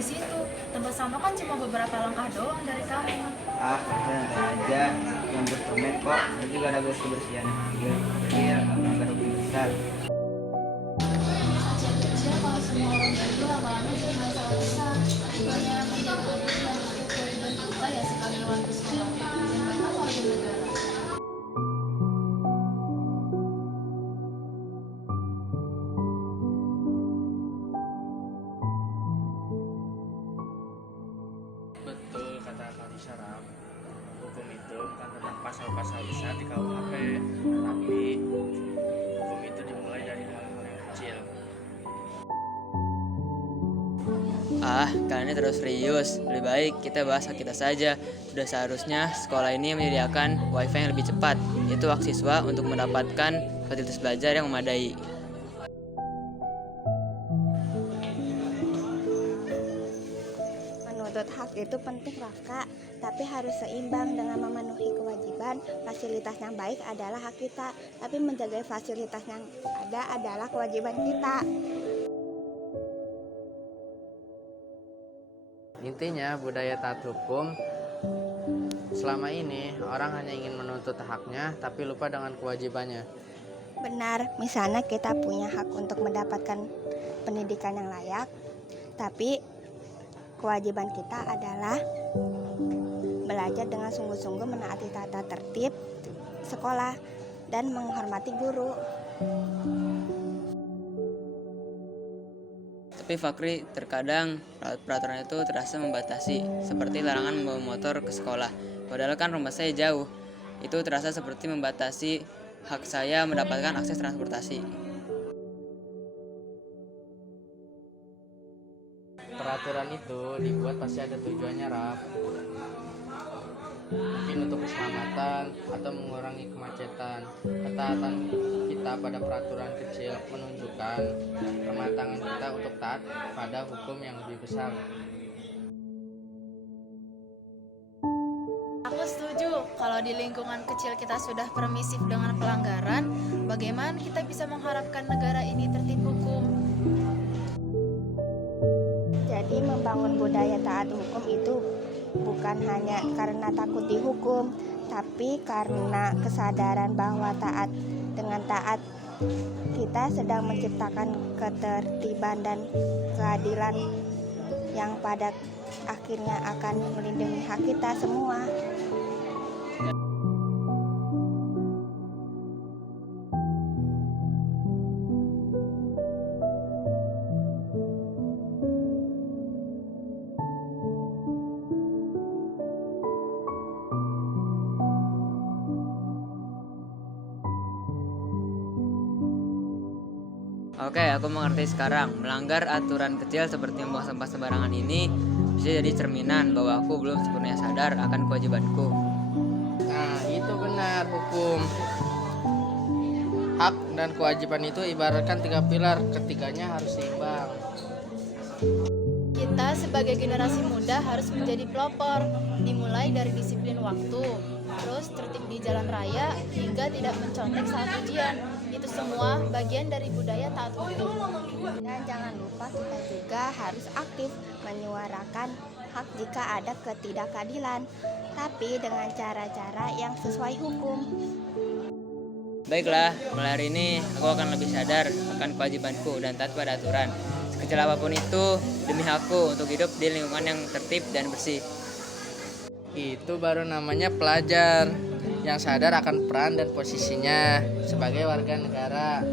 di situ. Tempat sama kan cuma beberapa langkah doang dari kamu. Santai aja, yang berkomen kok. Saya juga ada kebersihan yang ambil. Jadi ya, nggak rugi besar. Kecil kalau semua orang berdua lama-lama jadi masalah besar. Bukannya menjadi adil dan untuk kewajiban kita ya sebagai warga sekolah. Dan bahkan warga negara. Betul kata Kak Syaraf, hukum itu bukan tentang pasal-pasal besar di KUHP, tapi hukum itu dimulai dari hal-hal yang kecil. Kalian ini terus serius. Lebih baik kita bahas hak kita saja. Sudah seharusnya sekolah ini menyediakan wifi yang lebih cepat. Itu hak siswa untuk mendapatkan fasilitas belajar yang memadai. Menuntut hak itu penting Raka, tapi harus seimbang dengan memenuhi kewajiban. Fasilitas yang baik adalah hak kita, tapi menjaga fasilitas yang ada adalah kewajiban kita. Intinya budaya taat hukum selama ini orang hanya ingin menuntut haknya tapi lupa dengan kewajibannya. Benar, misalnya kita punya hak untuk mendapatkan pendidikan yang layak, tapi kewajiban kita adalah belajar dengan sungguh-sungguh, menaati tata tertib sekolah dan menghormati guru. Tapi Fakri, terkadang peraturan itu terasa membatasi, seperti larangan membawa motor ke sekolah. Padahal kan rumah saya jauh. Itu terasa seperti membatasi hak saya mendapatkan akses transportasi. Peraturan itu dibuat pasti ada tujuannya, Raf. Mungkin untuk keselamatan atau mengurangi kemacetan. Ketaatan kita pada peraturan kecil menunjukkan kematangan kita untuk taat pada hukum yang lebih besar. Aku setuju kalau di lingkungan kecil kita sudah permisif dengan pelanggaran, bagaimana kita bisa mengharapkan negara ini tertib hukum? Jadi membangun budaya taat hukum itu bukan hanya karena takut dihukum, tapi karena kesadaran bahwa dengan taat kita sedang menciptakan ketertiban dan keadilan yang pada akhirnya akan melindungi hak kita semua. Oke, aku mengerti sekarang. Melanggar aturan kecil seperti membuang sampah sembarangan ini bisa jadi cerminan bahwa aku belum sepenuhnya sadar akan kewajibanku. Nah, itu benar hukum. Hak dan kewajiban itu ibaratkan tiga pilar, ketiganya harus seimbang. Kita sebagai generasi muda harus menjadi pelopor, dimulai dari disiplin waktu, terus tertib di jalan raya, hingga tidak mencontek saat ujian. Itu semua bagian dari budaya taat hukum. Dan jangan lupa kita juga harus aktif menyuarakan hak jika ada ketidakadilan, tapi dengan cara-cara yang sesuai hukum. Baiklah, mulai hari ini aku akan lebih sadar akan kewajibanku dan taat pada aturan. Sekecil apapun itu, demi hakku untuk hidup di lingkungan yang tertib dan bersih. Itu baru namanya pelajar yang sadar akan peran dan posisinya sebagai warga negara.